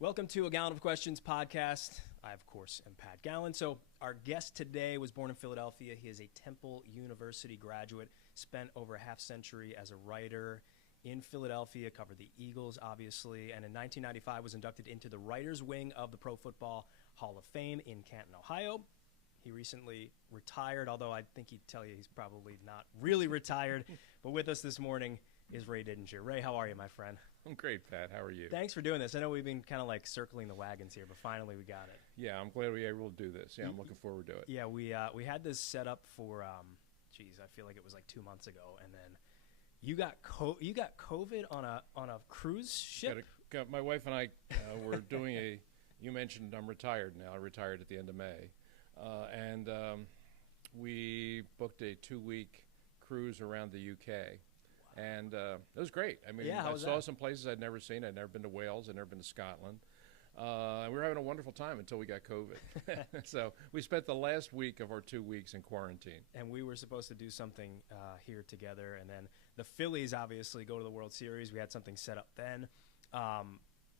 Welcome to a Gallen of Questions Podcast. I, of course, am Pat Gallen. So our guest today was born in Philadelphia. He is a Temple University graduate, spent over a half century as a writer in Philadelphia, covered the Eagles, obviously, and in 1995 was inducted into the writers' wing of the Pro Football Hall of Fame in Canton, Ohio. He recently retired, although I think he'd tell you he's probably not really retired. But with us this morning is Ray Didinger. Ray, how are you, my friend? I'm great, Pat. How are you? Thanks for doing this. I know we've been kind of like circling the wagons here, but finally we got it. Yeah, I'm glad we were able to do this. Yeah, I'm looking forward to it. Yeah, we had this set up for, I feel like it was like 2 months ago, and then you got COVID on a cruise ship? My wife and I were doing you mentioned I'm retired now. I retired at the end of May. And we booked a 2-week cruise around the UK. Wow. And it was great. I mean, I saw some places I'd never seen. I'd never been to Wales. I'd never been to Scotland. And we were having a wonderful time until we got COVID. So we spent the last week of our 2 weeks in quarantine. And we were supposed to do something here together. And then the Phillies obviously go to the World Series. We had something set up then.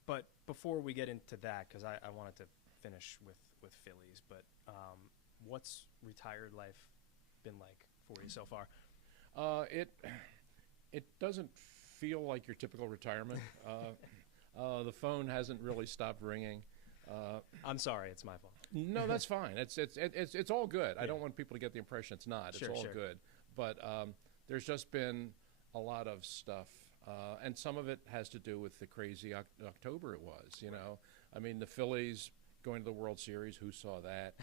But before we get into that, because I wanted to finish with Phillies, but what's retired life been like for you so far? It doesn't feel like your typical retirement. The phone hasn't really stopped ringing. I'm sorry, it's my fault. No, that's fine. It's all good. Yeah. I don't want people to get the impression it's not. It's all good. But there's just been a lot of stuff, and some of it has to do with the crazy October it was. You know, I mean, the Phillies going to the World Series, who saw that?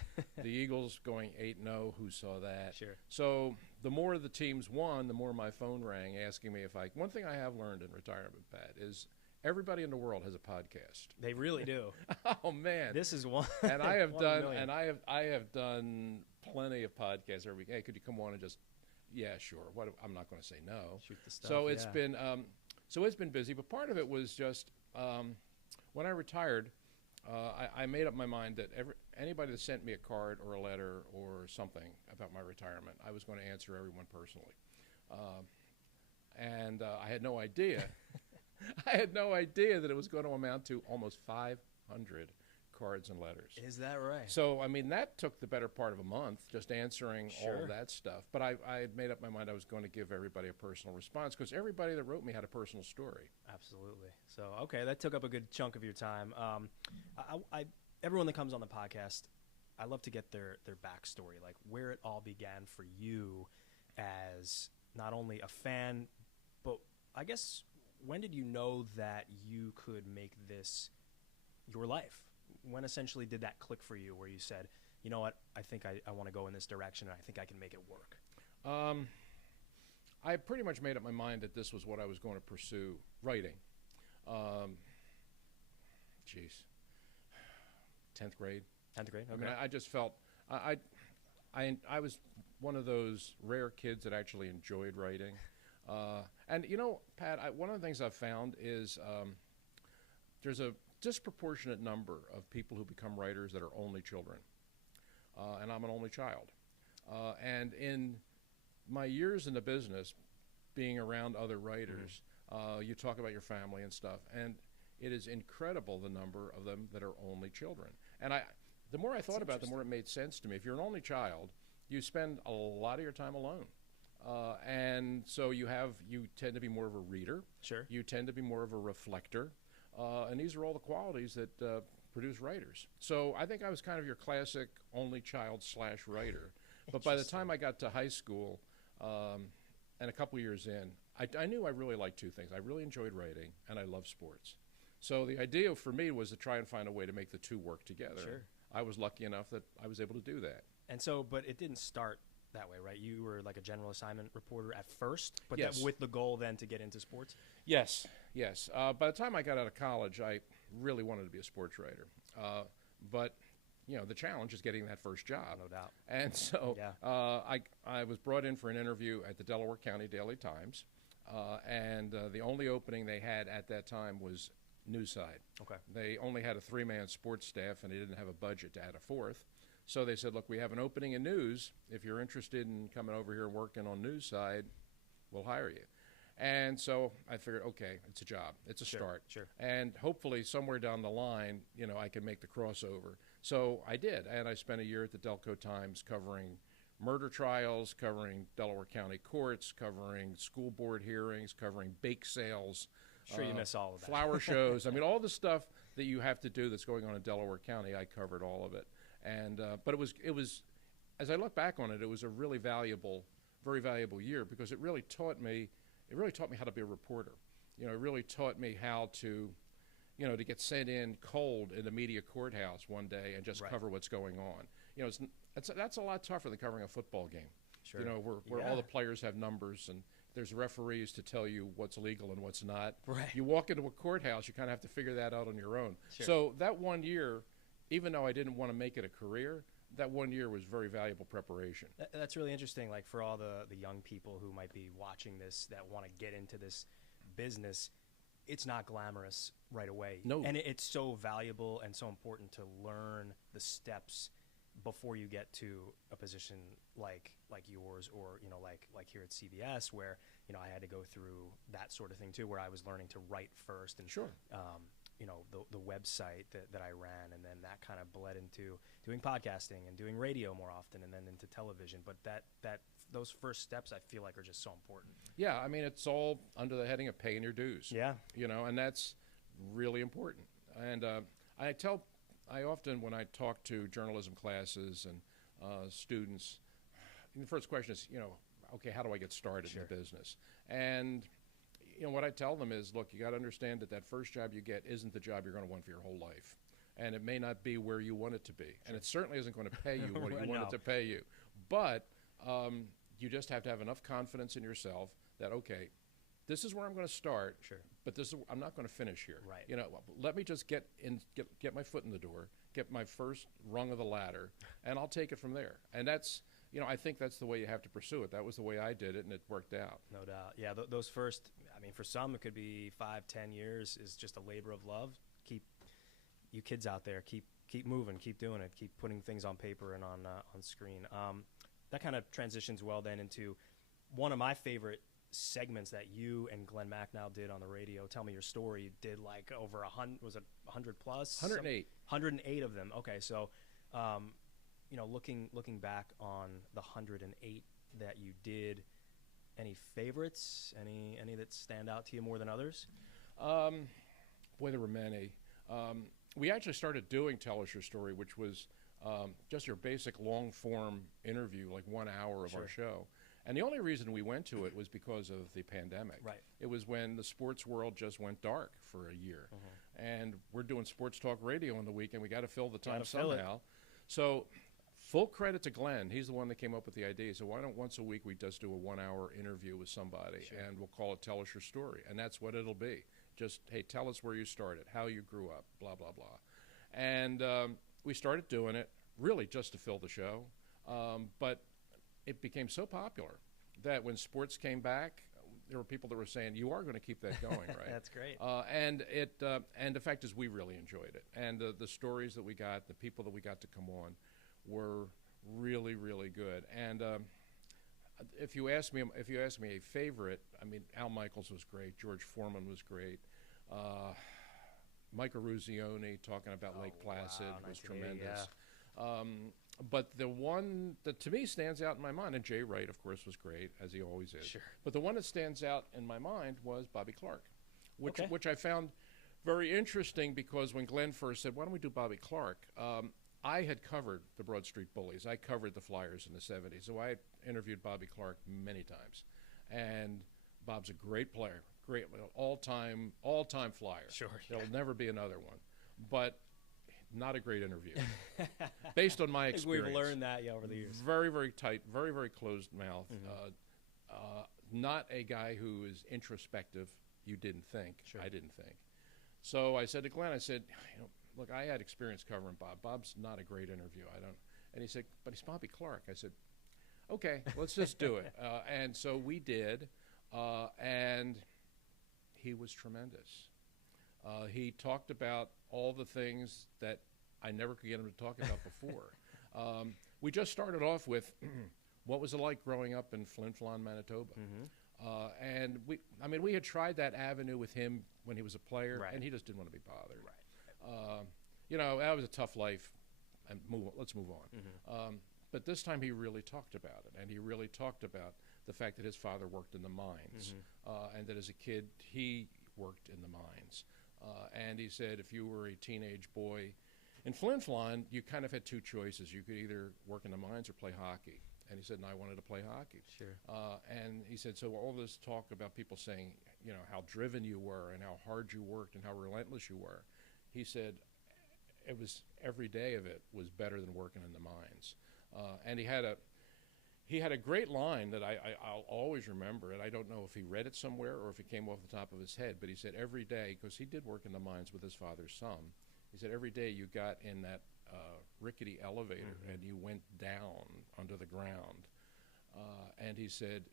The Eagles going 8-0, who saw that? Sure. So the more the teams won, the more my phone rang asking me if I. One thing I have learned in retirement, Pat, is everybody in the world has a podcast. They really do. Oh man, this is one. And I have done, and I have done plenty of podcasts every week. Hey, could you come on and just? Yeah, sure. What? I'm not going to say no. Shoot the stuff. So it's been busy, but part of it was just when I retired. I made up my mind that anybody that sent me a card or a letter or something about my retirement, I was going to answer everyone personally. And I had no idea. I had no idea that it was going to amount to almost 500 cards and letters. Is that right? So, I mean, that took the better part of a month, just answering all of that stuff. But I had made up my mind I was going to give everybody a personal response because everybody that wrote me had a personal story. Absolutely. So, okay, that took up a good chunk of your time. Everyone that comes on the podcast, I love to get their backstory, like where it all began for you as not only a fan, but I guess when did you know that you could make this your life? When essentially did that click for you where you said, you know what, I think I want to go in this direction and I think I can make it work? I pretty much made up my mind that this was what I was going to pursue, writing. 10th grade. 10th grade, okay. I mean, I just felt, I was one of those rare kids that actually enjoyed writing. And, you know, Pat, one of the things I've found is there's a disproportionate number of people who become writers that are only children. And I'm an only child. And in my years in the business, being around other writers, you talk about your family and stuff, and it is incredible the number of them that are only children. And the more I thought about it, the more it made sense to me. If you're an only child, you spend a lot of your time alone. And so you tend to be more of a reader. Sure. You tend to be more of a reflector. And these are all the qualities that produce writers. So I think I was kind of your classic only child / writer. But by the time I got to high school, and a couple years in, I knew I really liked two things. I really enjoyed writing, and I love sports. So the idea for me was to try and find a way to make the two work together. Sure. I was lucky enough that I was able to do that. And so, but it didn't start that way, right? You were like a general assignment reporter at first, but yes. with the goal then to get into sports? Yes. By the time I got out of college, I really wanted to be a sports writer. But, you know, the challenge is getting that first job. No doubt. And so I was brought in for an interview at the Delaware County Daily Times, and the only opening they had at that time was news side. Okay. They only had a 3-man sports staff, and they didn't have a budget to add a fourth. So they said, look, we have an opening in news. If you're interested in coming over here and working on news side, we'll hire you. And so I figured, okay, it's a job. It's a start. Sure. And hopefully somewhere down the line, I can make the crossover. So I did. And I spent a year at the Delco Times covering murder trials, covering Delaware County courts, covering school board hearings, covering bake sales. Sure, you miss all of that. Flower shows. I mean, all the stuff that you have to do that's going on in Delaware County, I covered all of it. And but it was, as I look back on it, it was a really valuable, very valuable year because it really taught me how to be a reporter. It really taught me how to, to get sent in cold in the media courthouse one day and just cover what's going on. That's a lot tougher than covering a football game. Sure. Where all the players have numbers and there's referees to tell you what's legal and what's not. Right. You walk into a courthouse, you kind of have to figure that out on your own. Sure. So that 1 year, even though I didn't want to make it a career, that 1 year was very valuable preparation. That's really interesting. Like for all the young people who might be watching this that want to get into this business, it's not glamorous right away. No. And it's so valuable and so important to learn the steps before you get to a position like yours or, like here at CBS where, I had to go through that sort of thing too, where I was learning to write first and, sure. The website that I ran, and then that kind of bled into doing podcasting and doing radio more often and then into television. But those first steps I feel like are just so important. Yeah, I mean, it's all under the heading of paying your dues. Yeah. And that's really important. And I often, when I talk to journalism classes and students, the first question is, okay, how do I get started in the business? And what I tell them is, look, you got to understand that first job you get isn't the job you're going to want for your whole life. And it may not be where you want it to be. And it certainly isn't going to pay you what you want it to pay you. But you just have to have enough confidence in yourself that, okay, this is where I'm going to start, but I'm not going to finish here. Right. Let me just get my foot in the door, get my first rung of the ladder, and I'll take it from there. And that's, I think that's the way you have to pursue it. That was the way I did it, and it worked out. No doubt. Yeah, those first, for some it could be 5-10 years is just a labor of love. Keep you kids out there, keep moving, keep doing it, keep putting things on paper and on screen. That kind of transitions well then into one of my favorite segments that you and Glenn Macnow did on the radio. Tell me your story. You did like over 100, was it 100 plus? 108. 108 of them. Okay, so looking back on the 108 that you did, any favorites? Any that stand out to you more than others? Boy, there were many. We actually started doing Tell Us Your Story, which was just your basic long-form interview, like 1 hour of our show. And the only reason we went to it was because of the pandemic. Right. It was when the sports world just went dark for a year. And we're doing sports talk radio on the weekend. We got to fill the time somehow. So full credit to Glenn. He's the one that came up with the idea. So why don't once a week we just do a 1 hour interview with somebody, and we'll call it Tell Us Your Story. And that's what it'll be. Just, hey, tell us where you started, how you grew up, blah, blah, blah. And we started doing it really just to fill the show. But it became so popular that when sports came back, there were people that were saying, you are going to keep that going, right? That's great. And the fact is we really enjoyed it. And the stories that we got, the people that we got to come on were really, really good. And if you ask me a favorite, Al Michaels was great. George Foreman was great. Mike Eruzione talking about Lake Placid was tremendous. But the one that to me stands out in my mind, and Jay Wright, of course, was great, as he always is. Sure. But the one that stands out in my mind was Bobby Clark, which I found very interesting because when Glenn first said, why don't we do Bobby Clark, I had covered the Broad Street Bullies. I covered the Flyers in the 70s, so I interviewed Bobby Clark many times. And Bob's a great player, great all-time Flyer. Sure. There'll never be another one. But not a great interview, based on my experience. We've learned that over the years. Very, very tight, very, very closed mouth. Not a guy who is introspective. You didn't think. Sure. I didn't think. So I said to Glenn, look, I had experience covering Bob. Bob's not a great interview. And he said, but he's Bobby Clark. I said, okay, let's just do it. And so we did, and he was tremendous. He talked about all the things that I never could get him to talk about before. We just started off with what was it like growing up in Flin Flon, Manitoba. And we had tried that avenue with him when he was a player, Right. and he just didn't want to be bothered. Right. That was a tough life, and let's move on. Mm-hmm. But this time he really talked about it, and he really talked about the fact that his father worked in the mines, and that as a kid he worked in the mines. And he said if you were a teenage boy in Flin Flon, you kind of had two choices. You could either work in the mines or play hockey. And he said, and I wanted to play hockey. Sure. And he said, so all this talk about people saying, how driven you were and how hard you worked and how relentless you were, he said it was every day of it was better than working in the mines. And he had a great line that I'll always remember, and I don't know if he read it somewhere or if it came off the top of his head, but he said every day, because he did work in the mines with his father's son, he said every day you got in that rickety elevator and you went down under the ground, and he said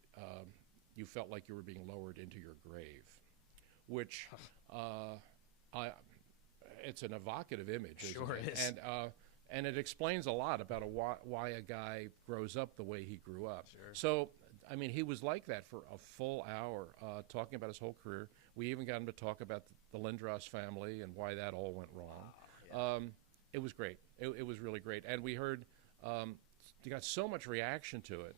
you felt like you were being lowered into your grave, which it's an evocative image. Sure isn't it? is. And it explains a lot about why a guy grows up the way he grew up. Sure. So, he was like that for a full hour, talking about his whole career. We even got him to talk about the Lindros family and why that all went wrong. Wow, yeah. It was great. It was really great. And we heard, you got so much reaction to it.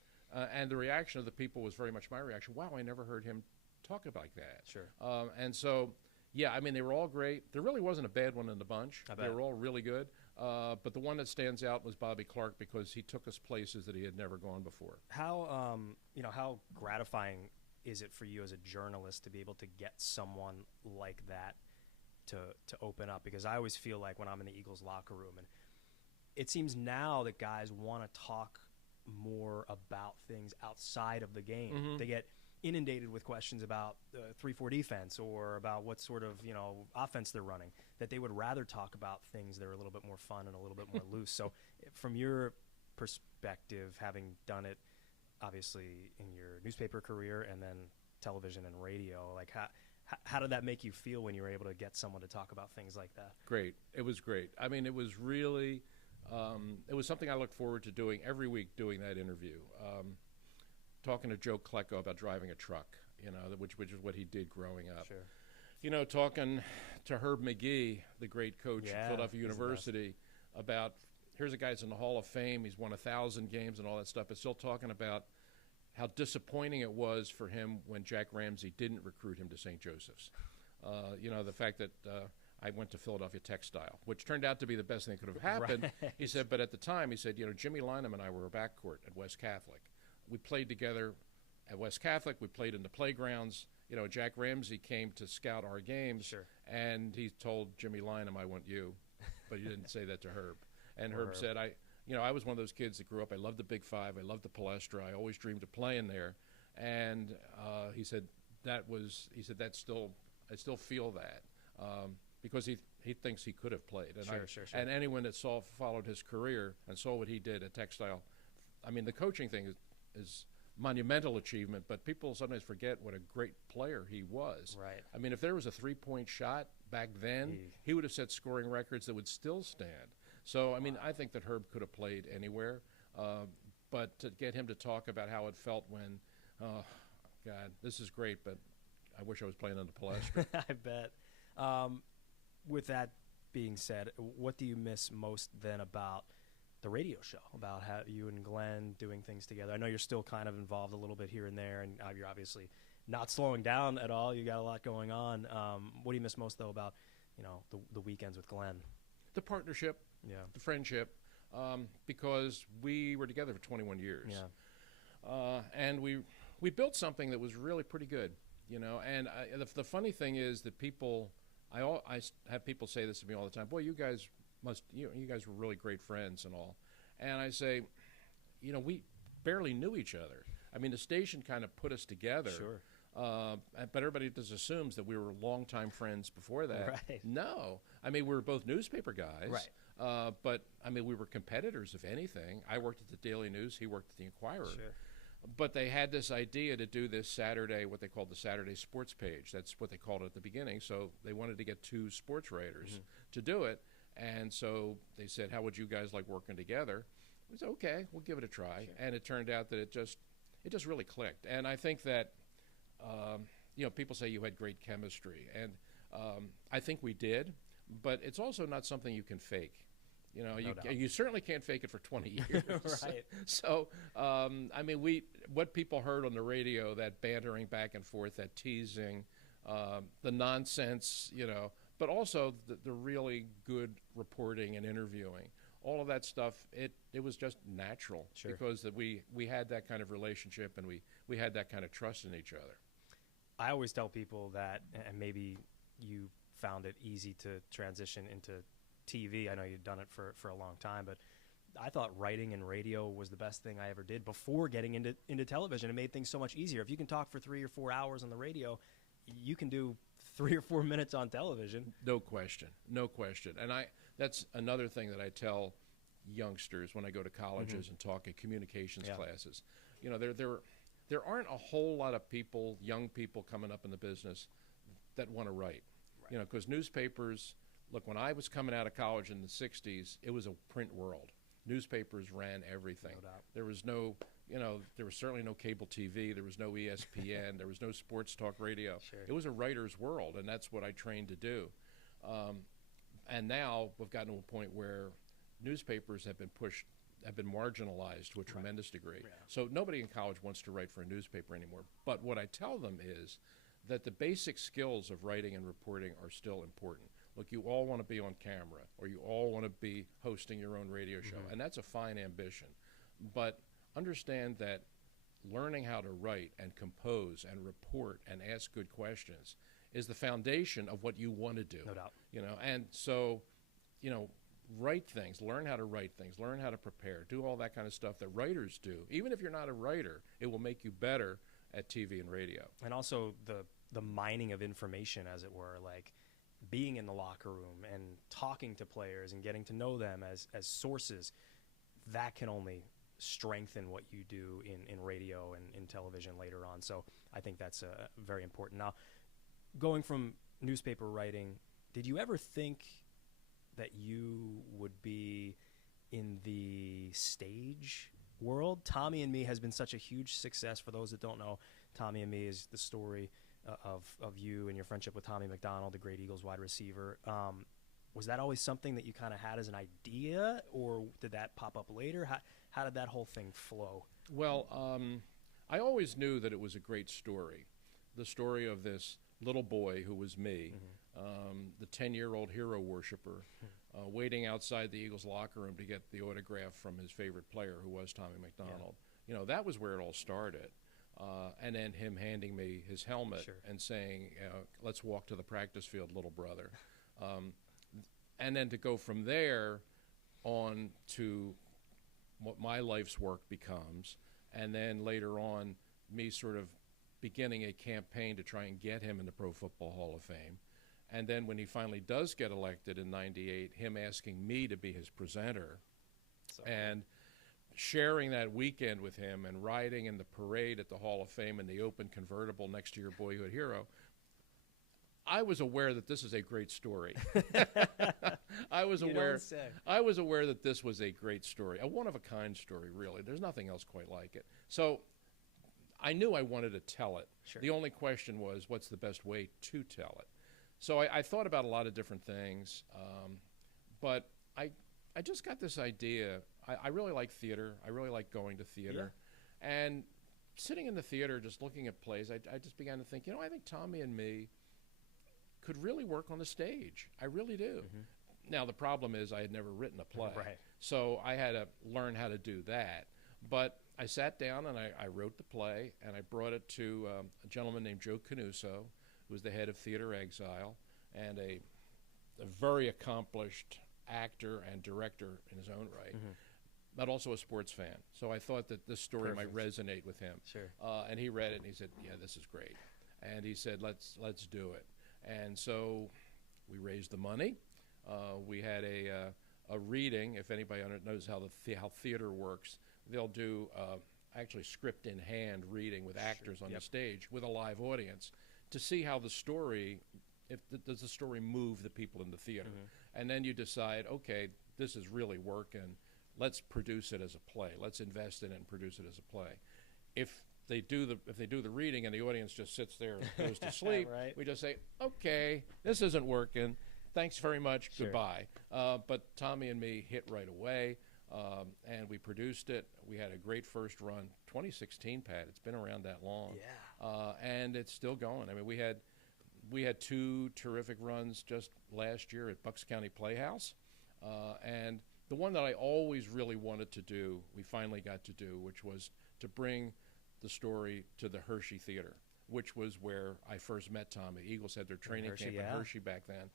And the reaction of the people was very much my reaction. Wow, I never heard him talk like that. Sure. And so, they were all great. There really wasn't a bad one in the bunch. They were all really good. But the one that stands out was Bobby Clark because he took us places that he had never gone before. How how gratifying is it for you as a journalist to be able to get someone like that to open up? Because I always feel like when I'm in the Eagles locker room, and it seems now that guys want to talk more about things outside of the game. Mm-hmm. They get inundated with questions about 3-4 defense or about what sort of offense they're running, that they would rather talk about things that are a little bit more fun and a little bit more loose. So from your perspective, having done it obviously in your newspaper career and then television and radio, like how did that make you feel when you were able to get someone to talk about things like that? Great. It was great. It was really it was something I looked forward to doing every week, doing that interview. Talking to Joe Klecko about driving a truck, which is what he did growing up. Sure. Talking to Herb McGee, the great coach at Philadelphia University, about here's a guy that's in the Hall of Fame. He's won 1,000 games and all that stuff, but still talking about how disappointing it was for him when Jack Ramsey didn't recruit him to St. Joseph's. The fact that I went to Philadelphia Textile, which turned out to be the best thing that could have happened. Right. He said, but at the time, he said, Jimmy Lynam and I were a backcourt at West Catholic. We played together at West Catholic. We played in the playgrounds. Jack Ramsey came to scout our games, Sure. and he told Jimmy Lynam, I want you. But he didn't say that to Herb. And Herb said, I was one of those kids that grew up. I loved the Big Five. I loved the Palestra. I always dreamed of playing there. And he said, I still feel that. Because he thinks he could have played. And Sure. And anyone that followed his career and saw what he did at Textile, the coaching thing is monumental achievement, but people sometimes forget what a great player he was. Right. If there was a three-point shot back then, he would have set scoring records that would still stand. So, I think that Herb could have played anywhere, but to get him to talk about how it felt when, oh, God, this is great, but I wish I was playing on the Palestra. I bet. With that being said, what do you miss most then about the radio show, about how you and Glenn doing things together? I know you're still kind of involved a little bit here and there, and you're obviously not slowing down at all. You got a lot going on. What do you miss most, though, about the weekends with Glenn? The partnership, the friendship, because we were together for 21 years. And we built something that was really pretty good, And the funny thing is that I have people say this to me all the time. Boy, you guys were really great friends and all. And I say, we barely knew each other. The station kind of put us together. Sure. But everybody just assumes that we were longtime friends before that. Right. No. We were both newspaper guys. Right. But, we were competitors, if anything. I worked at the Daily News. He worked at the Inquirer. Sure. But they had this idea to do this Saturday, what they called the Saturday Sports Page. That's what they called it at the beginning. So they wanted to get two sports writers to do it. And so they said, how would you guys like working together? We said, okay, we'll give it a try. Sure. And it turned out that it just really clicked. And I think that people say you had great chemistry, and I think we did, but it's also not something you can fake. You certainly can't fake it for 20 years. Right. So, what people heard on the radio, that bantering back and forth, that teasing, the nonsense, but also the really good reporting and interviewing, all of that stuff, it was just natural. Sure. Because that we had that kind of relationship, and we had that kind of trust in each other. I always tell people that, and maybe you found it easy to transition into TV. I know you've done it for a long time, but I thought writing and radio was the best thing I ever did before getting into television. It made things so much easier. If you can talk for 3 or 4 hours on the radio, you can do 3 or 4 minutes on television. No question. And that's another thing that I tell youngsters when I go to colleges and talk at communications classes. There aren't a whole lot of people, young people coming up in the business that want to write. Because newspapers, look, when I was coming out of college in the 60s, it was a print world. Newspapers ran everything. No doubt. There was there was certainly no cable TV. There was no ESPN. There was no sports talk radio. Sure. It was a writer's world, and that's what I trained to do. And now we've gotten to a point where newspapers have been marginalized to a tremendous degree. Yeah. So nobody in college wants to write for a newspaper anymore. But what I tell them is that the basic skills of writing and reporting are still important. Look, you all want to be on camera, or you all want to be hosting your own radio show, and that's a fine ambition. But understand that learning how to write and compose and report and ask good questions is the foundation of what you want to do. No doubt. And so, write things, learn how to write things, learn how to prepare, do all that kind of stuff that writers do. Even if you're not a writer, it will make you better at TV and radio. And also the mining of information, as it were, like being in the locker room and talking to players and getting to know them as sources, that can only strengthen what you do in radio and in television later on. So I think that's very important. Now, going from newspaper writing, did you ever think that you would be in the stage world? Tommy and Me has been such a huge success. For those that don't know, Tommy and Me is the story of you and your friendship with Tommy McDonald, the great Eagles wide receiver. Was that always something that you kind of had as an idea, or did that pop up later? How did that whole thing flow? Well, I always knew that it was a great story. The story of this little boy who was me, the 10-year-old hero worshiper, waiting outside the Eagles locker room to get the autograph from his favorite player, who was Tommy McDonald. Yeah. That was where it all started. And then him handing me his helmet and saying, let's walk to the practice field, little brother. And then to go from there on to what my life's work becomes, and then later on me sort of beginning a campaign to try and get him in the Pro Football Hall of Fame. And then when he finally does get elected in '98, him asking me to be his presenter. And sharing that weekend with him and riding in the parade at the Hall of Fame in the open convertible next to your boyhood hero, I was aware that this is a great story. I was aware that this was a great story, a one-of-a-kind story, really. There's nothing else quite like it. So I knew I wanted to tell it. Sure. The only question was, what's the best way to tell it? So I thought about a lot of different things, but I just got this idea. I really like theater. I really like going to theater. Yeah. And sitting in the theater just looking at plays, I just began to think, I think Tommy and Me could really work on the stage. I really do. Now, the problem is I had never written a play. Right. So I had to learn how to do that. But I sat down and I wrote the play, and I brought it to a gentleman named Joe Canuso, who was the head of Theater Exile, and a very accomplished actor and director in his own right, but also a sports fan. So I thought that this story might resonate with him. Sure. And he read it, and he said, yeah, this is great. And he said, let's do it. And so we raised the money. We had a reading. If anybody knows how theater works, they'll do actually script in hand reading with actors on the stage with a live audience to see how the story, does the story move the people in the theater. And then you decide, okay, this is really working. Let's produce it as a play. Let's invest in it and produce it as a play. If if they do the reading and the audience just sits there and goes to sleep, Right. we just say, okay, this isn't working. Thanks very much. Sure. Goodbye. But Tommy and me hit right away, and we produced it. We had a great first run. 2016, Pat. It's been around that long. Yeah. And it's still going. I mean, we had 2 terrific runs just last year at Bucks County Playhouse, and the one that I always really wanted to do, we finally got to do, which was to bring the story to the Hershey Theater, which was where I first met Tommy. Eagles had their training Hershey, camp yeah. in Hershey back then,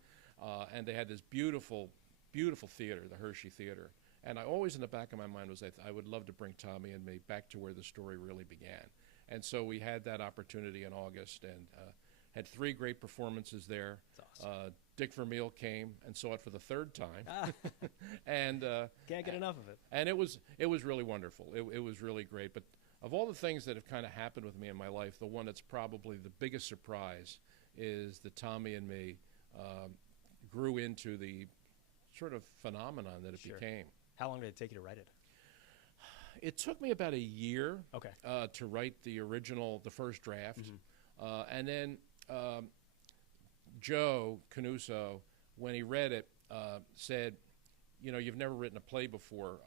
and they had this beautiful, beautiful theater, the Hershey Theater. And I always, in the back of my mind, was I would love to bring Tommy and me back to where the story really began. And so we had that opportunity in August, and had 3 great performances there. That's awesome. Dick Vermeil came and saw it for the 3rd time, and Can't get enough of it. and it was really wonderful. It was really great. But of all the things that have kind of happened with me in my life, the one that's probably the biggest surprise is that Tommy and me grew into the sort of phenomenon that it Sure. became. How long did it take you to write it? It took me about a year Okay. to write the first draft, and then Joe Canuso, when he read it, said, "You know, you've never written a play before."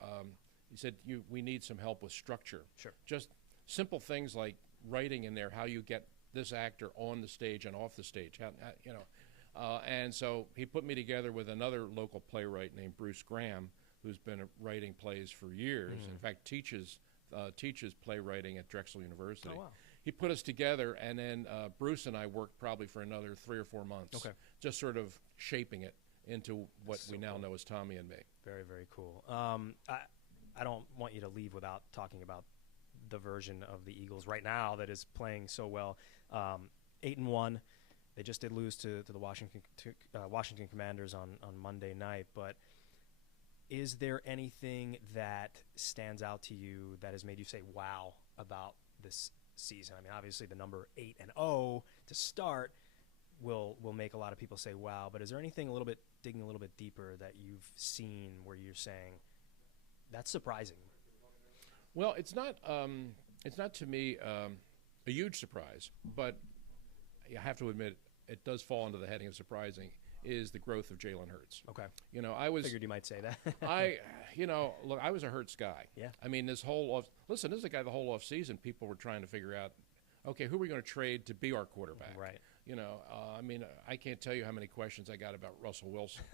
He said, "We need some help with structure." Sure. Just simple things like writing in there how you get this actor on the stage and off the stage. And so he put me together with another local playwright named Bruce Graham, who's been writing plays for years. In fact, teaches playwriting at Drexel University. Oh, wow. He put us together, and then Bruce and I worked probably for another 3 or 4 months, Okay. just sort of shaping it into what So we now cool. know as Tommy and me. Very, very cool. I don't want you to leave without talking about the version of the Eagles right now that is playing so well. 8-1. They just did lose to the Washington Commanders on Monday night. But is there anything that stands out to you that has made you say "wow" about this season? I mean, obviously the number 8-0 to start will make a lot of people say "wow." But is there anything digging a little bit deeper that you've seen where you're saying that's surprising? Well, it's not to me a huge surprise, but I have to admit it does fall into the heading of surprising. Is the growth of Jalen Hurts. Okay. You know, I Figured you might say that. Look, I was a Hurts guy. Yeah. I mean, this is a guy the whole off season people were trying to figure out, okay, who are we going to trade to be our quarterback? Right. You know, I can't tell you how many questions I got about Russell Wilson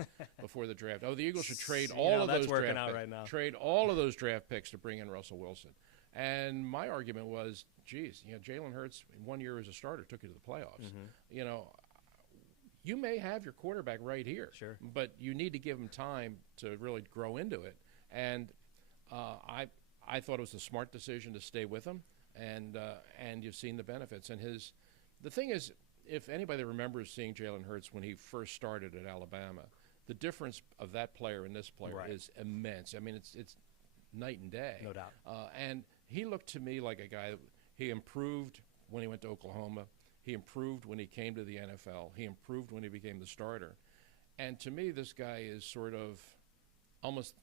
before the draft. Oh, the Eagles should trade all of that's those working draft out picks. right now. Trade all of those draft picks to bring in Russell Wilson. And my argument was, geez, Jalen Hurts in 1 year as a starter took you to the playoffs. You know, you may have your quarterback right here, Sure. but you need to give him time to really grow into it. And I thought it was a smart decision to stay with him, and you've seen the benefits. And the thing is, if anybody remembers seeing Jalen Hurts when he first started at Alabama, the difference of that player and this player Right. is immense. I mean, it's night and day. No doubt. And he looked to me like a guy. He improved when he went to Oklahoma. He improved when he came to the NFL. He improved when he became the starter. And to me, this guy is sort of almost,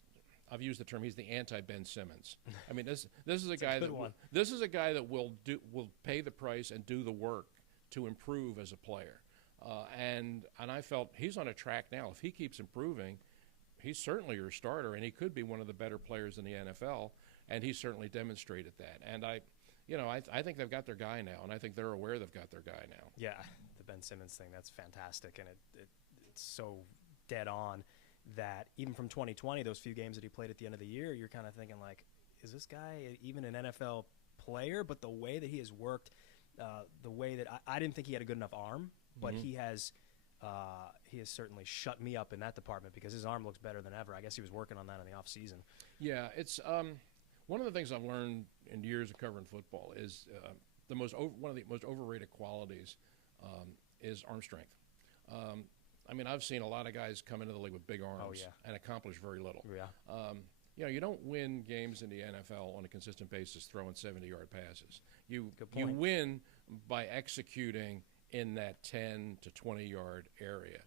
I've used the term, he's the anti-Ben Simmons. I mean, this is a guy that will pay the price and do the work to improve as a player. And I felt he's on a track now. If he keeps improving, he's certainly your starter, and he could be one of the better players in the NFL, and he certainly demonstrated that. And I think they've got their guy now, and I think they're aware they've got their guy now. Yeah, the Ben Simmons thing, that's fantastic, and it's so dead on that even from 2020, those few games that he played at the end of the year, you're kind of thinking, like, is this guy even an NFL player? But the way that he has worked, the way that I didn't think he had a good enough arm, but he has certainly shut me up in that department because his arm looks better than ever. I guess he was working on that in the off season. Yeah, it's one of the things I've learned in years of covering football is one of the most overrated qualities is arm strength. I mean, I've seen a lot of guys come into the league with big arms and accomplish very little. Yeah. You don't win games in the NFL on a consistent basis throwing 70-yard passes. You Good point. win by executing in that 10 to 20-yard area.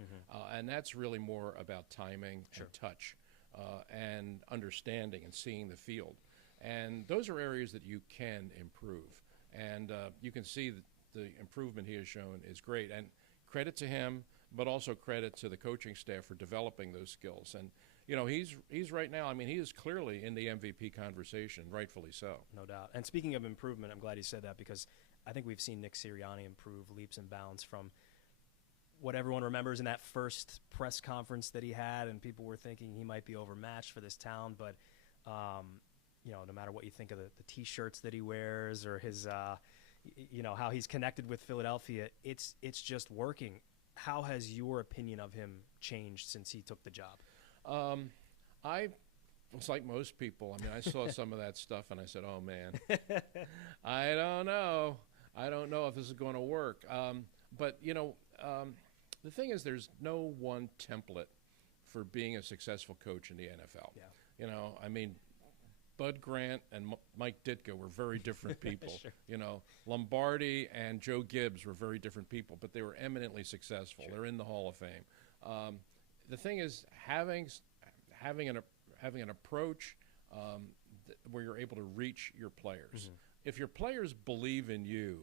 And that's really more about timing and touch and understanding and seeing the field. And those are areas that you can improve. And you can see that the improvement he has shown is great. And credit to him, but also credit to the coaching staff for developing those skills. And, he's right now, he is clearly in the MVP conversation, rightfully so. No doubt. And speaking of improvement, I'm glad you said that, because I think we've seen Nick Sirianni improve leaps and bounds from what everyone remembers in that first press conference that he had, and people were thinking he might be overmatched for this town. But, no matter what you think of the T-shirts that he wears or his, how he's connected with Philadelphia, it's just working. How has your opinion of him changed since he took the job? I was like most people. I saw some of that stuff, and I said, oh, man, I don't know. I don't know if this is going to work. But the thing is, there's no one template for being a successful coach in the NFL. Yeah. Bud Grant and Mike Ditka were very different people. Sure. Lombardi and Joe Gibbs were very different people, but they were eminently successful. Sure. They're in the Hall of Fame. The thing is, having an approach where you're able to reach your players. Mm-hmm. If your players believe in you,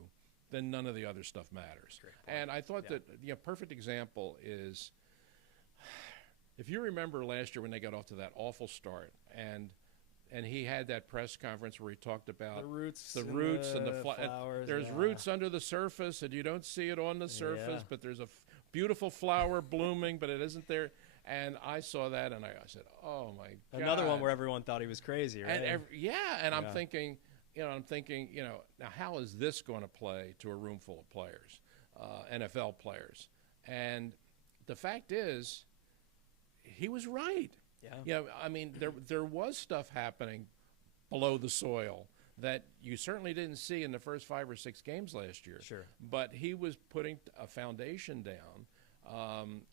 then none of the other stuff matters. And I thought that the perfect example is, if you remember last year when they got off to that awful start, and he had that press conference where he talked about the roots and the flowers. There's roots under the surface, and you don't see it on the surface, but there's a beautiful flower blooming, but it isn't there. And I saw that, and I said, "Oh my God!" Another one where everyone thought he was crazy, right? And I'm thinking, now how is this going to play to a room full of players, NFL players? And the fact is, he was right. Yeah. There was stuff happening below the soil that you certainly didn't see in the first 5 or 6 games last year. Sure. But he was putting a foundation down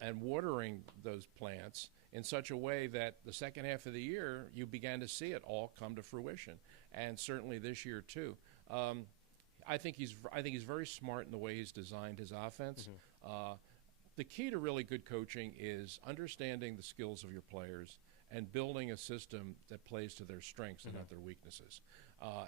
and watering those plants in such a way that the second half of the year you began to see it all come to fruition, and certainly this year too. I think he's very smart in the way he's designed his offense. Mm-hmm. The key to really good coaching is understanding the skills of your players and building a system that plays to their strengths and not their weaknesses.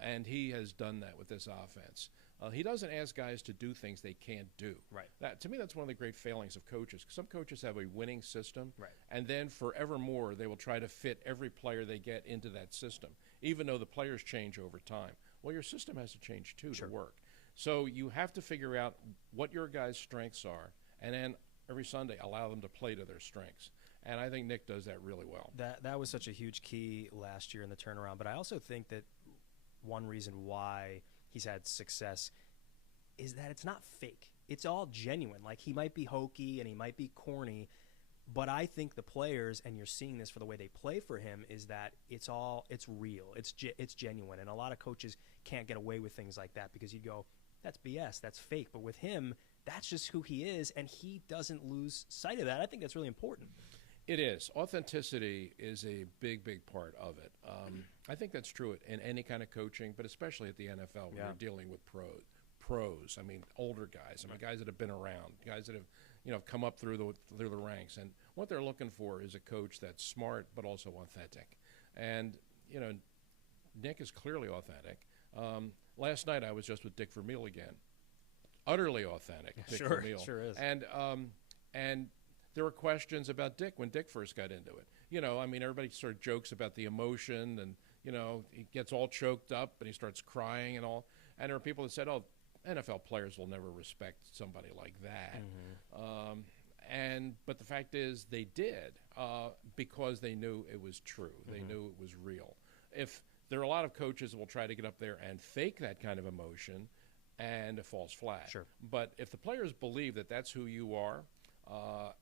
And he has done that with this offense. He doesn't ask guys to do things they can't do. Right. To me, that's one of the great failings of coaches. Some coaches have a winning system, right, and then forevermore they will try to fit every player they get into that system, even though the players change over time. Well, your system has to change too to work. So you have to figure out what your guys' strengths are, and then every Sunday allow them to play to their strengths. And I think Nick does that really well. That was such a huge key last year in the turnaround. But I also think that one reason why he's had success is that it's not fake. It's all genuine. Like, he might be hokey and he might be corny, but I think the players, and you're seeing this for the way they play for him, is that it's real. It's genuine. And a lot of coaches can't get away with things like that because you go, that's BS, that's fake. But with him, that's just who he is, and he doesn't lose sight of that. I think that's really important. It is. Authenticity is a big, big part of it. I think that's true in any kind of coaching, but especially at the NFL when you're dealing with pros. Older guys. Guys that have been around, guys that have come up through the ranks. And what they're looking for is a coach that's smart but also authentic. And Nick is clearly authentic. Last night I was just with Dick Vermeil again. Utterly authentic. Dick Vermeil. Sure is. And there were questions about Dick when Dick first got into it. Everybody sort of jokes about the emotion, and he gets all choked up and he starts crying and all. And there are people that said, "Oh, NFL players will never respect somebody like that." Mm-hmm. But the fact is, they did because they knew it was true. Mm-hmm. They knew it was real. If there are a lot of coaches that will try to get up there and fake that kind of emotion, and it falls flat. Sure. But if the players believe that that's who you are,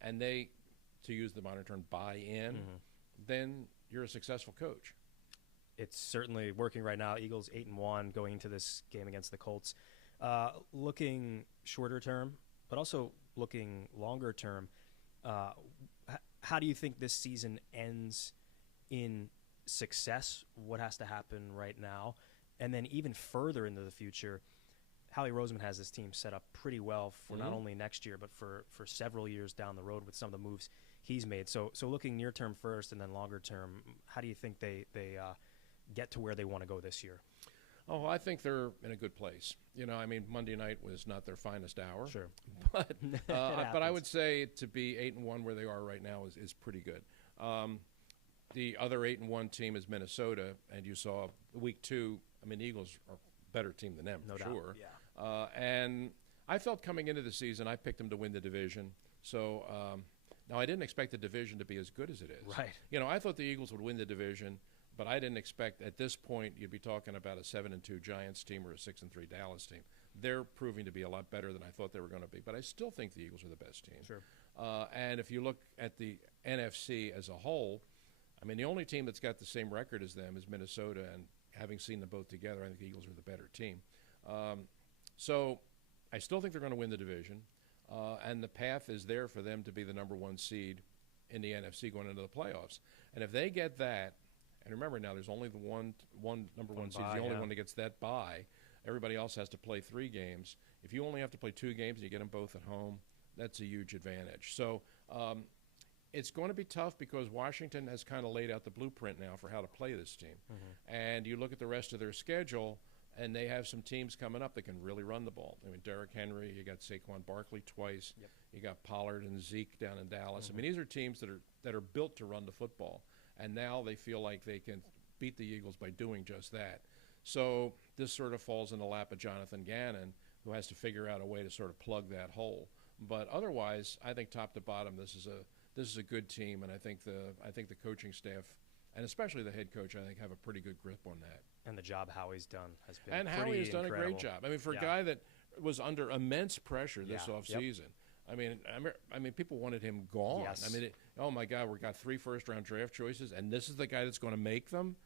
and they, to use the modern term, buy in, then you're a successful coach. It's certainly working right now. Eagles 8-1 going into this game against the Colts. Looking shorter term, but also looking longer term, how do you think this season ends in success? What has to happen right now? And then even further into the future, Howie Roseman has this team set up pretty well for not only next year, but for several years down the road with some of the moves he's made. So looking near term first and then longer term, how do you think they get to where they want to go this year? Oh, I think they're in a good place. I mean, Monday night was not their finest hour. Sure. But I would say to be 8-1 where they are right now is pretty good. The other 8-1 team is Minnesota, and you saw week 2. I mean, the Eagles are a better team than them, No doubt. sure. Yeah. And I felt coming into the season, I picked them to win the division. So now I didn't expect the division to be as good as it is. Right. I thought the Eagles would win the division, but I didn't expect at this point you'd be talking about a 7-2 Giants team or a 6-3 Dallas team. They're proving to be a lot better than I thought they were going to be, but I still think the Eagles are the best team. Sure. And if you look at the NFC as a whole, I mean, the only team that's got the same record as them is Minnesota, and having seen them both together, I think the Eagles are the better team. So I still think they're going to win the division, and the path is there for them to be the number 1 seed in the NFC going into the playoffs. And if they get that, and remember now, there's only the one number 1 seed, the only one that gets that bye. Everybody else has to play 3 games. If you only have to play 2 games and you get them both at home, that's a huge advantage. So it's going to be tough because Washington has kind of laid out the blueprint now for how to play this team. Mm-hmm. And you look at the rest of their schedule, and they have some teams coming up that can really run the ball. I mean, Derrick Henry, you got Saquon Barkley twice. Yep. You got Pollard and Zeke down in Dallas. Mm-hmm. I mean, these are teams that are built to run the football, and now they feel like they can beat the Eagles by doing just that. So this sort of falls in the lap of Jonathan Gannon, who has to figure out a way to sort of plug that hole. But otherwise, I think top to bottom, this is a good team, and I think the coaching staff, and especially the head coach, I think have a pretty good grip on that. And the job Howie's done has been and pretty Howie has done incredible. A great job. I mean, for a guy that was under immense pressure this offseason. Yep. I mean, people wanted him gone. Yes. I mean, oh my God, we got 3 first-round draft choices, and this is the guy that's going to make them.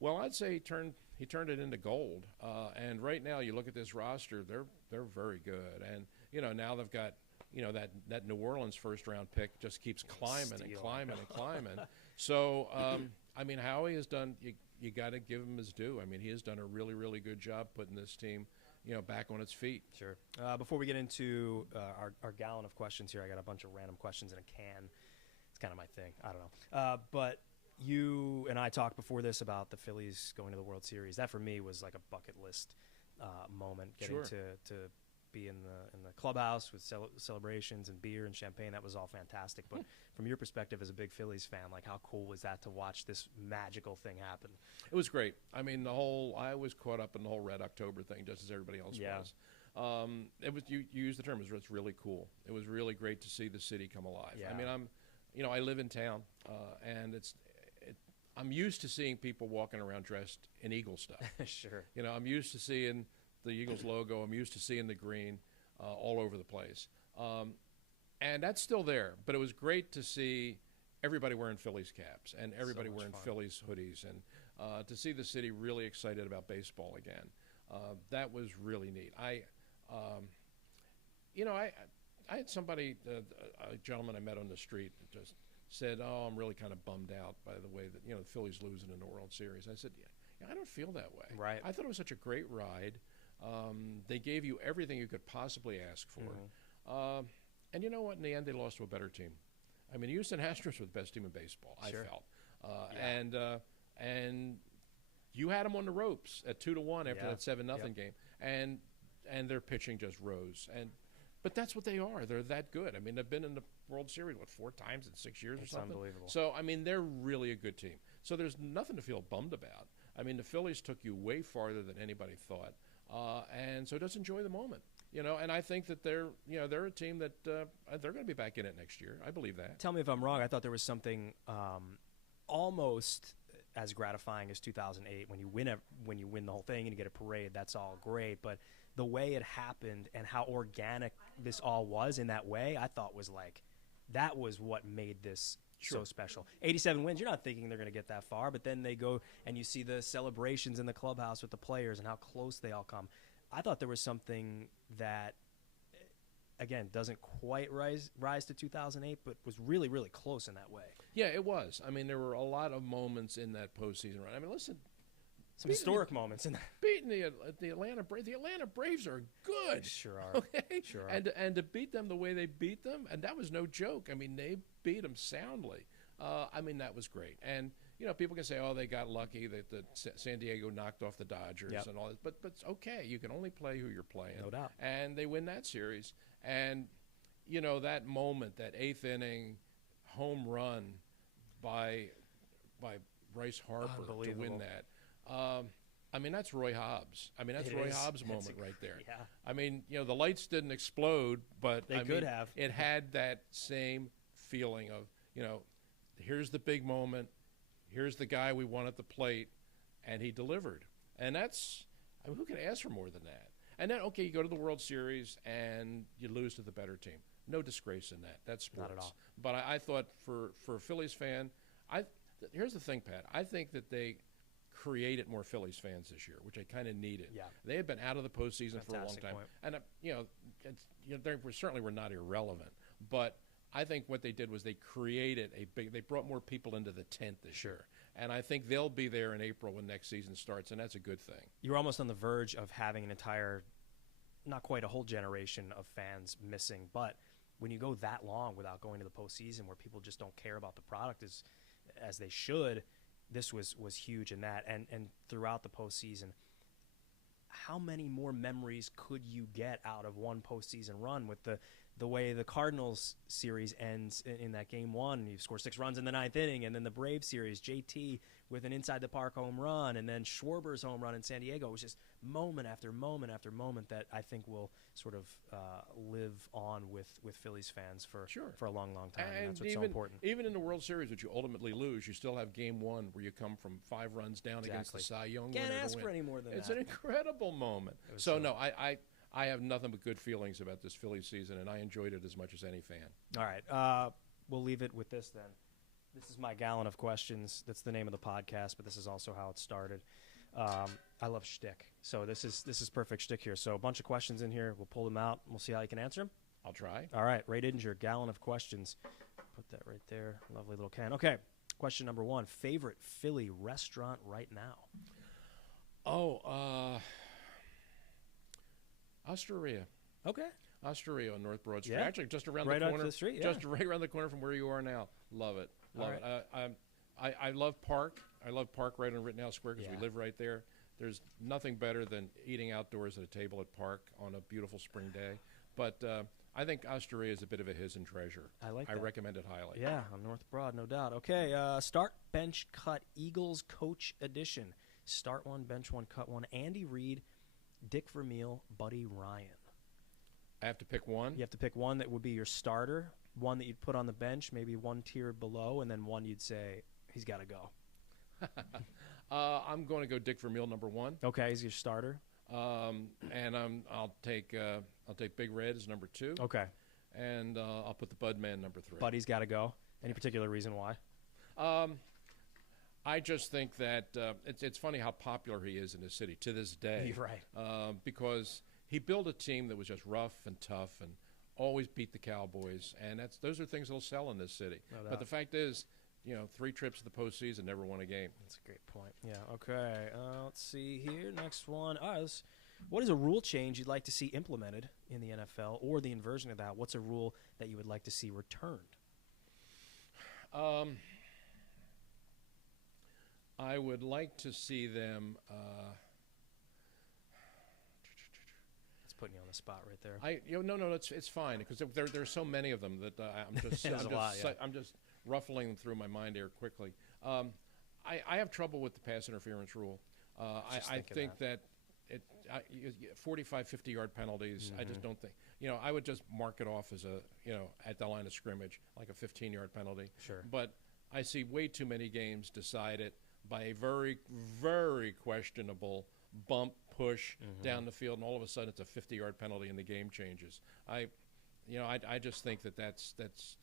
Well, I'd say he turned it into gold. And right now, you look at this roster; they're very good. And now they've got that New Orleans first-round pick just keeps climbing and climbing and climbing. So I mean, Howie has done. You got to give him his due. I mean, he has done a really, really good job putting this team, back on its feet. Sure. Before we get into our gallon of questions here, I got a bunch of random questions in a can. It's kind of my thing. I don't know. But you and I talked before this about the Phillies going to the World Series. That for me was like a bucket list moment. Getting Sure. to be in the clubhouse with celebrations and beer and champagne. That was all fantastic. But from your perspective as a big Phillies fan, like how cool was that to watch this magical thing happen? It was great. I mean, I was caught up in the whole Red October thing just as everybody else was. It was you used the term. It was really cool. It was really great to see the city come alive. Yeah. I mean, I live in town, and I'm used to seeing people walking around dressed in Eagle stuff. Sure. I'm used to seeing the Eagles logo. I'm used to seeing the green all over the place. And that's still there. But it was great to see everybody wearing Phillies caps and everybody wearing Phillies hoodies, and to see the city really excited about baseball again. That was really neat. I had somebody, a gentleman I met on the street, just said, "Oh, I'm really kind of bummed out by the way that the Phillies losing in the World Series." I said, "Yeah, I don't feel that way. Right. I thought it was such a great ride. They gave you everything you could possibly ask for, and you know what? In the end, they lost to a better team. I mean, the Houston Astros were the best team in baseball. Sure. I felt, and you had them on the ropes at 2-1 after that 7-0 game, and their pitching just rose. But that's what they are. They're that good. I mean, they've been in the World Series, 4 times in 6 years or something? Unbelievable. So, I mean, they're really a good team. So there's nothing to feel bummed about. I mean, the Phillies took you way farther than anybody thought. And so just enjoy the moment, and I think that they're a team that they're going to be back in it next year. I believe that. Tell me if I'm wrong. I thought there was something almost as gratifying as 2008 when you win the whole thing and you get a parade. That's all great, but the way it happened and how organic this all was in that way, I thought was that was what made this so special. 87 wins, you're not thinking they're going to get that far, but then they go and you see the celebrations in the clubhouse with the players and how close they all come. I thought there was something that, again, doesn't quite rise to 2008, but was really, really close in that way. Yeah, it was. I mean, there were a lot of moments in that postseason run. I mean, listen. Some historic moments in that. Beating the Atlanta Braves. The Atlanta Braves are good. Sure are. Okay? Sure are. And to beat them the way they beat them, and that was no joke. I mean, they beat them soundly. I mean, that was great. And, people can say, oh, they got lucky that San Diego knocked off the Dodgers and all this. But it's okay. You can only play who you're playing. No doubt. And they win that series. And, that moment, that 8th inning home run by Bryce Harper to win that. That's Roy Hobbs. That's Roy Hobbs' moment right there. Yeah. The lights didn't explode, but they could have. It had that same feeling of, here's the big moment. Here's the guy we want at the plate, and he delivered. And that's, who can ask for more than that? And then, okay, you go to the World Series, and you lose to the better team. No disgrace in that. That's sports. Not at all. But I thought for a Phillies fan, here's the thing, Pat. I think that they created more Phillies fans this year, which they kind of needed. Yeah. They had been out of the postseason for a long Fantastic time. point. And, they certainly were not irrelevant. But I think what they did was they created they brought more people into the tent this year. And I think they'll be there in April when next season starts, and that's a good thing. You're almost on the verge of having an entire, not quite a whole generation of fans missing, but when you go that long without going to the postseason where people just don't care about the product as they should, this was huge in that. And throughout the postseason, how many more memories could you get out of one postseason run with the way the Cardinals series ends in that game one? You score 6 runs in the 9th inning, and then the Braves series, JT with an inside-the-park home run, and then Schwarber's home run in San Diego. It was just moment after moment after moment that I think will sort of live on with Phillies fans for a long, long time. And that's what's so important. Even in the World Series, which you ultimately lose, you still have Game 1 where you come from 5 runs down against the Cy Young winner. Can't ask for any more than it's that. It's an incredible moment. So, no, I have nothing but good feelings about this Phillies season, and I enjoyed it as much as any fan. All right. We'll leave it with this then. This is my Gallen of Questions. That's the name of the podcast, but this is also how it started. I love shtick. So this is perfect shtick here. So a bunch of questions in here. We'll pull them out, and we'll see how you can answer them. I'll try. All right. Ray Didinger, Gallen of Questions. Put that right there. Lovely little can. Okay. Question number 1. Favorite Philly restaurant right now? Osteria. Okay. Osteria on North Broad Street. Yeah. Actually, just around right the corner. Right the street, Just right around the corner from where you are now. Love it. Love it. I love Park. I love Park right on Rittenhouse Square because we live right there. There's nothing better than eating outdoors at a table at Park on a beautiful spring day. But I think Osteria is a bit of a hidden treasure. I like that. I recommend it highly. Yeah, on North Broad, no doubt. Okay, start, bench, cut, Eagles Coach Edition. Start one, bench one, cut one. Andy Reid, Dick Vermeil, Buddy Ryan. I have to pick one? You have to pick one that would be your starter, one that you'd put on the bench, maybe one tier below, and then one you'd say, he's got to go. I'm going to go Dick Vermeil, number 1. Okay, he's your starter. And I'll take Big Red as number 2. Okay. And I'll put the Budman number 3. Buddy's got to go. Any particular reason why? I just think that it's funny how popular he is in the city to this day. You're right. Because he built a team that was just rough and tough and always beat the Cowboys, and those are things that'll sell in this city. No doubt. But the fact is, 3 trips to the postseason, never won a game. That's a great point. Yeah, okay. Let's see here. Next one. All right, what is a rule change you'd like to see implemented in the NFL, or the inversion of that? What's a rule that you would like to see returned? I would like to see them. It's putting you on the spot right there. No, it's fine because there's so many of them that I'm just ruffling them through my mind here quickly. I have trouble with the pass interference rule. I think that 45, 50-yard penalties. I just don't think. I would just mark it off as at the line of scrimmage like a 15-yard penalty. Sure. But I see way too many games decided by a very, very questionable bump push down the field, and all of a sudden it's a 50-yard penalty and the game changes. I just think that's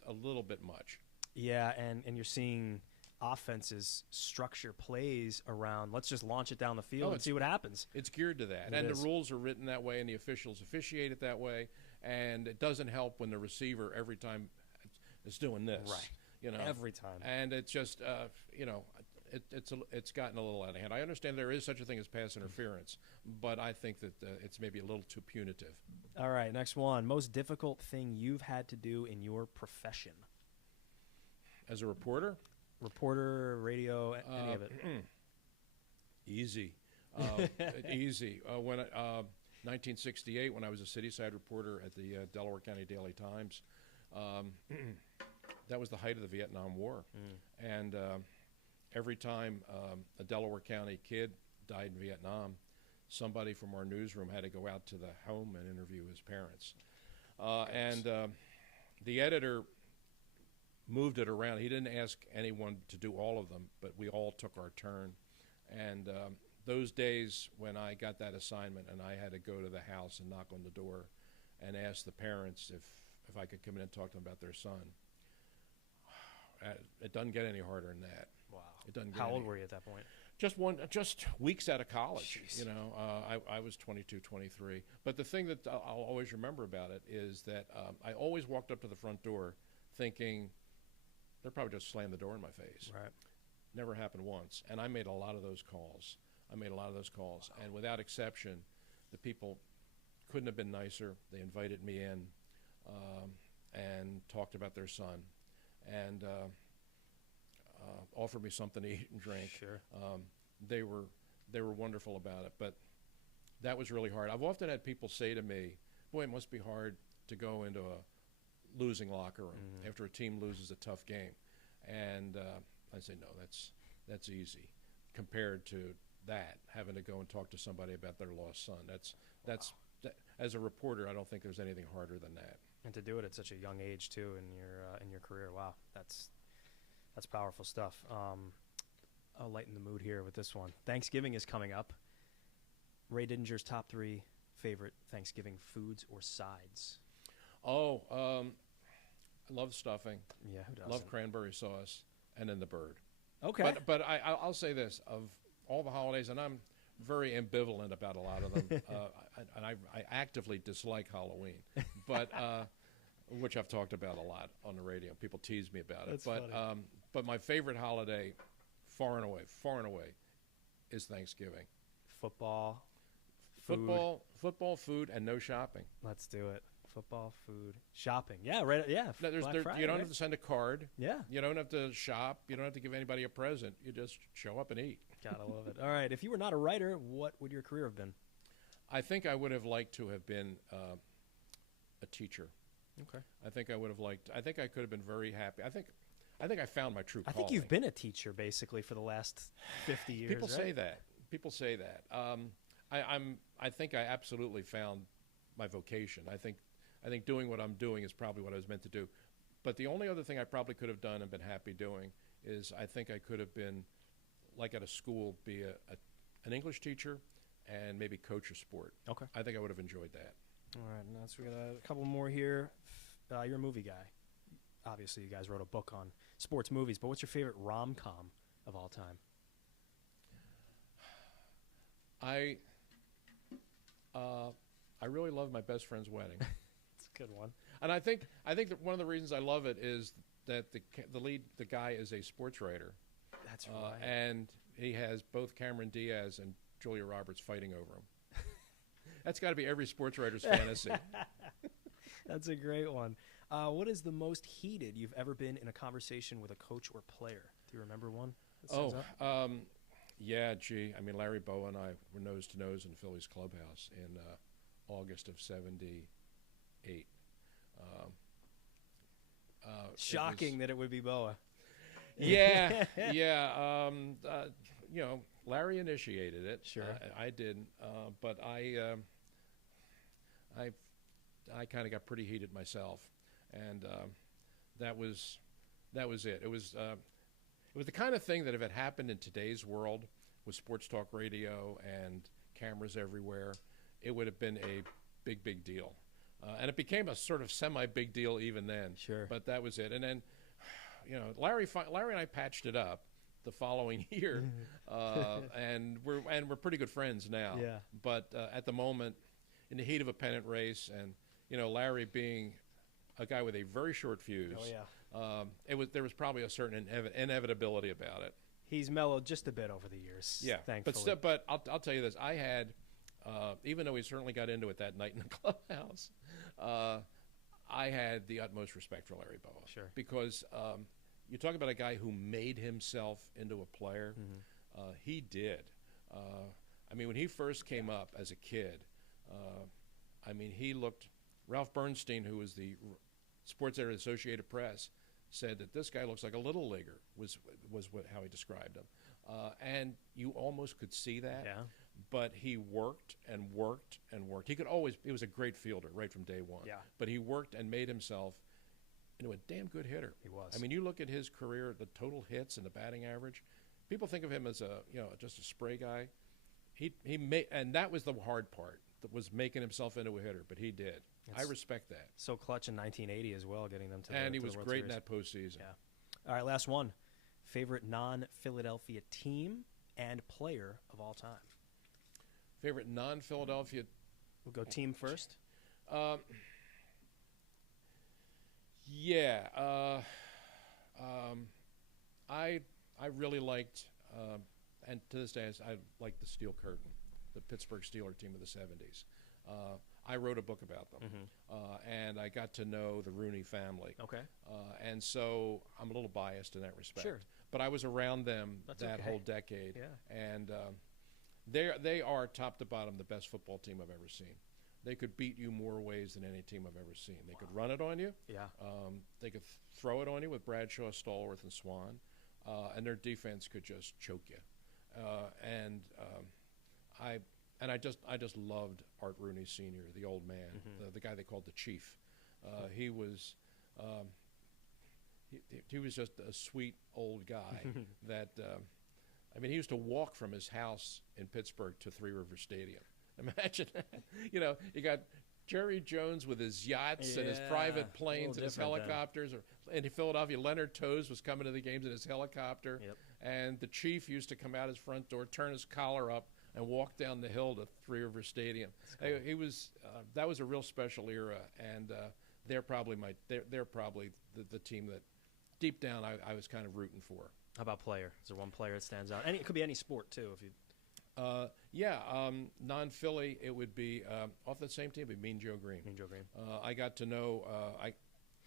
a little bit much. Yeah, and you're seeing offenses structure plays around, let's just launch it down the field and see what happens. It's geared to that. The rules are written that way, and the officials officiate it that way, and it doesn't help when the receiver every time is doing this. Right. Every time. And it's just, it's gotten a little out of hand. I understand there is such a thing as pass interference, but I think that it's maybe a little too punitive. All right, next one. Most difficult thing you've had to do in your profession? As a reporter? Reporter, radio, any of it? Easy. Easy. When 1968, when I was a city-side reporter at the Delaware County Daily Times, that was the height of the Vietnam War. And every time a Delaware County kid died in Vietnam, somebody from our newsroom had to go out to the home and interview his parents. And the editor moved it around. He didn't ask anyone to do all of them, but we all took our turn. And those days when I got that assignment and I had to go to the house and knock on the door and ask the parents if I could come in and talk to them about their son, it doesn't get any harder than that. Wow. It doesn't. How old were you at that point? Just weeks out of college. Jeez. You know, I was 22, 23. But the thing that I'll always remember about it is that I always walked up to the front door thinking they're probably just slammed the door in my face. Right. Never happened once. And I made a lot of those calls. And without exception, the people couldn't have been nicer. They invited me in and talked about their son and offered me something to eat and drink. Sure. They were wonderful about it. But that was really hard. I've often had people say to me, boy, it must be hard to go into a losing locker room after a team loses a tough game. And I say, no, that's easy compared to that, having to go and talk to somebody about their lost son. That's as a reporter, I don't think there's anything harder than that. And to do it at such a young age too in your career, wow, that's powerful stuff. I'll lighten the mood here with this one. Thanksgiving is coming up. Ray Didinger's top 3 favorite Thanksgiving foods or sides. Oh, I love stuffing. Yeah, who doesn't? Love cranberry sauce, and then the bird. Okay. But I'll say this, of all the holidays, and I'm very ambivalent about a lot of them, and I actively dislike Halloween, but which I've talked about a lot on the radio. People tease me about it. That's funny. But my favorite holiday, far and away, is Thanksgiving. Football, food, and no shopping. Let's do it. Football, food, shopping. Yeah, right. Yeah. Friday, you don't right? have to send a card. Yeah. You don't have to shop. You don't have to give anybody a present. You just show up and eat. Gotta love it. All right. If you were not a writer, what would your career have been? I think I would have liked to have been a teacher. Okay. I think I could have been very happy. I think I found my true calling. I think you've been a teacher basically for the last 50 years. People say that. I think I absolutely found my vocation. I think doing what I'm doing is probably what I was meant to do. But the only other thing I probably could have done and been happy doing is I think I could have been, like at a school, be an English teacher and maybe coach a sport. Okay. I think I would have enjoyed that. All right. Now we got a couple more here. You're a movie guy. Obviously, you guys wrote a book on sports movies, but what's your favorite rom-com of all time? I really love My Best Friend's Wedding. It's a good one. And I think that one of the reasons I love it is that the guy is a sports writer. That's right. And he has both Cameron Diaz and Julia Roberts fighting over him. That's got to be every sports writer's fantasy. That's a great one. What is the most heated you've ever been in a conversation with a coach or player? Do you remember one? Yeah, gee. I mean, Larry Bowa and I were nose to nose in the Phillies clubhouse in August of '78. Shocking that it would be Bowa. Yeah, yeah. Larry initiated it. Sure. I didn't, but I kind of got pretty heated myself, and that was it. It was the kind of thing that if it happened in today's world with sports talk radio and cameras everywhere, it would have been a big deal. And it became a sort of semi-big deal even then. Sure. But that was it. And then, Larry and I patched it up the following year, and we're pretty good friends now. Yeah. But at the moment, in the heat of a pennant race, and Larry being a guy with a very short fuse. Oh yeah. There was probably a certain inevitability about it. He's mellowed just a bit over the years. Yeah. Thankfully. But I'll tell you this: I had, even though we certainly got into it that night in the clubhouse, I had the utmost respect for Larry Bowa. Sure. Because you talk about a guy who made himself into a player. He did. I mean, when he first came up as a kid, I mean, he looked. Ralph Bernstein, who was the sports editor of the Associated Press, said that this guy looks like a little leaguer. Was how he described him, and you almost could see that. Yeah. But he worked and worked and worked. He was a great fielder right from day one. Yeah. But he worked and made himself into a damn good hitter. He was. I mean, you look at his career, the total hits and the batting average. People think of him as just a spray guy. He made, and that was the hard part. That was making himself into a hitter, but he did. I respect that. So clutch in 1980 as well, getting them to and the he was World great Series. in that postseason. Yeah. All right, last one. Favorite non-Philadelphia team and player of all time. Favorite non-Philadelphia. We'll go team first. Yeah. I really liked, and to this day I like the Steel Curtain, the Pittsburgh Steelers team of the 70s. I wrote a book about them, and I got to know the Rooney family. Okay. And so I'm a little biased in that respect. Sure. But I was around them That's that okay. whole decade. Yeah. And they are top to bottom the best football team I've ever seen. They could beat you more ways than any team I've ever seen. They could run it on you. Yeah. They could throw it on you with Bradshaw, Stallworth, and Swan. And their defense could just choke you. I just loved Art Rooney Sr., the old man, the guy they called the Chief. He was just a sweet old guy that I mean, he used to walk from his house in Pittsburgh to Three River Stadium. Imagine that. You got Jerry Jones with his yachts and his private planes and his helicopters. And in Philadelphia, Leonard Toews was coming to the games in his helicopter. Yep. And the Chief used to come out his front door, turn his collar up, and walk down the hill to Three River Stadium. Cool. He was that was a real special era, and they're probably the team that deep down I was kind of rooting for. How about player? Is there one player that stands out? It could be any sport too. If you. Non-Philly, it would be off that same team. It'd be Mean Joe Green. Mean Joe Green. I got to know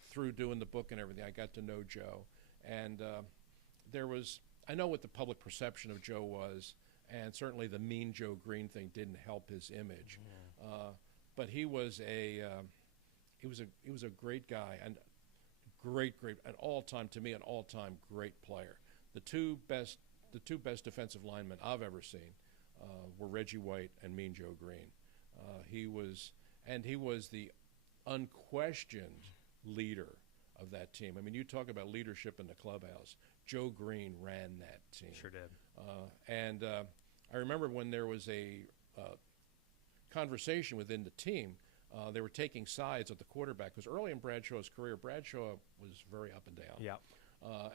through doing the book and everything. I got to know Joe, and I know what the public perception of Joe was, and certainly the Mean Joe Green thing didn't help his image. But he was a great guy and great an all-time great player. The two best defensive linemen I've ever seen were Reggie White and Mean Joe Green. He was the unquestioned leader of that team. I mean, you talk about leadership in the clubhouse. Joe Green ran that team. Sure did. And I remember when there was a conversation within the team, they were taking sides at the quarterback, because early in Bradshaw's career, Bradshaw was very up and down. Yeah.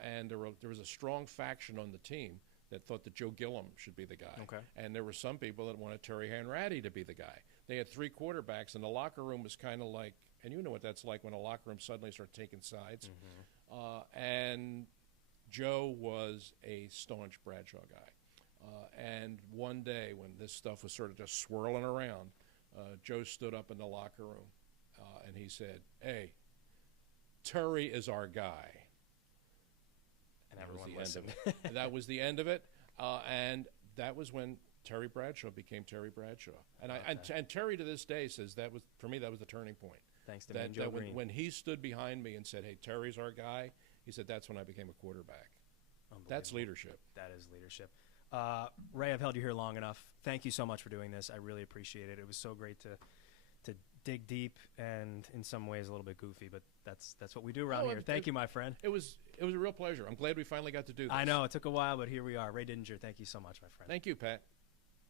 And there was a strong faction on the team that thought that Joe Gilliam should be the guy. Okay. And there were some people that wanted Terry Hanratty to be the guy. They had three quarterbacks, and the locker room was kind of like, and you know what that's like when a locker room suddenly starts taking sides. And Joe was a staunch Bradshaw guy. And one day when this stuff was sort of just swirling around, Joe stood up in the locker room, and he said, "Hey, Terry is our guy." And everyone was the listened. end of it. That was the end of it, and that was when Terry Bradshaw became Terry Bradshaw. And and Terry to this day says that was, for me, that was the turning point. Thanks to Mean Joe Green. When he stood behind me and said, "Hey, Terry's our guy," he said, "That's when I became a quarterback." That's leadership. That is leadership. Ray, I've held you here long enough. Thank you so much for doing this. I really appreciate it. It was so great to dig deep and in some ways a little bit goofy, but that's what we do around here. Thank you, my friend. It was a real pleasure. I'm glad we finally got to do this. I know. It took a while, but here we are. Ray Didinger, thank you so much, my friend. Thank you, Pat.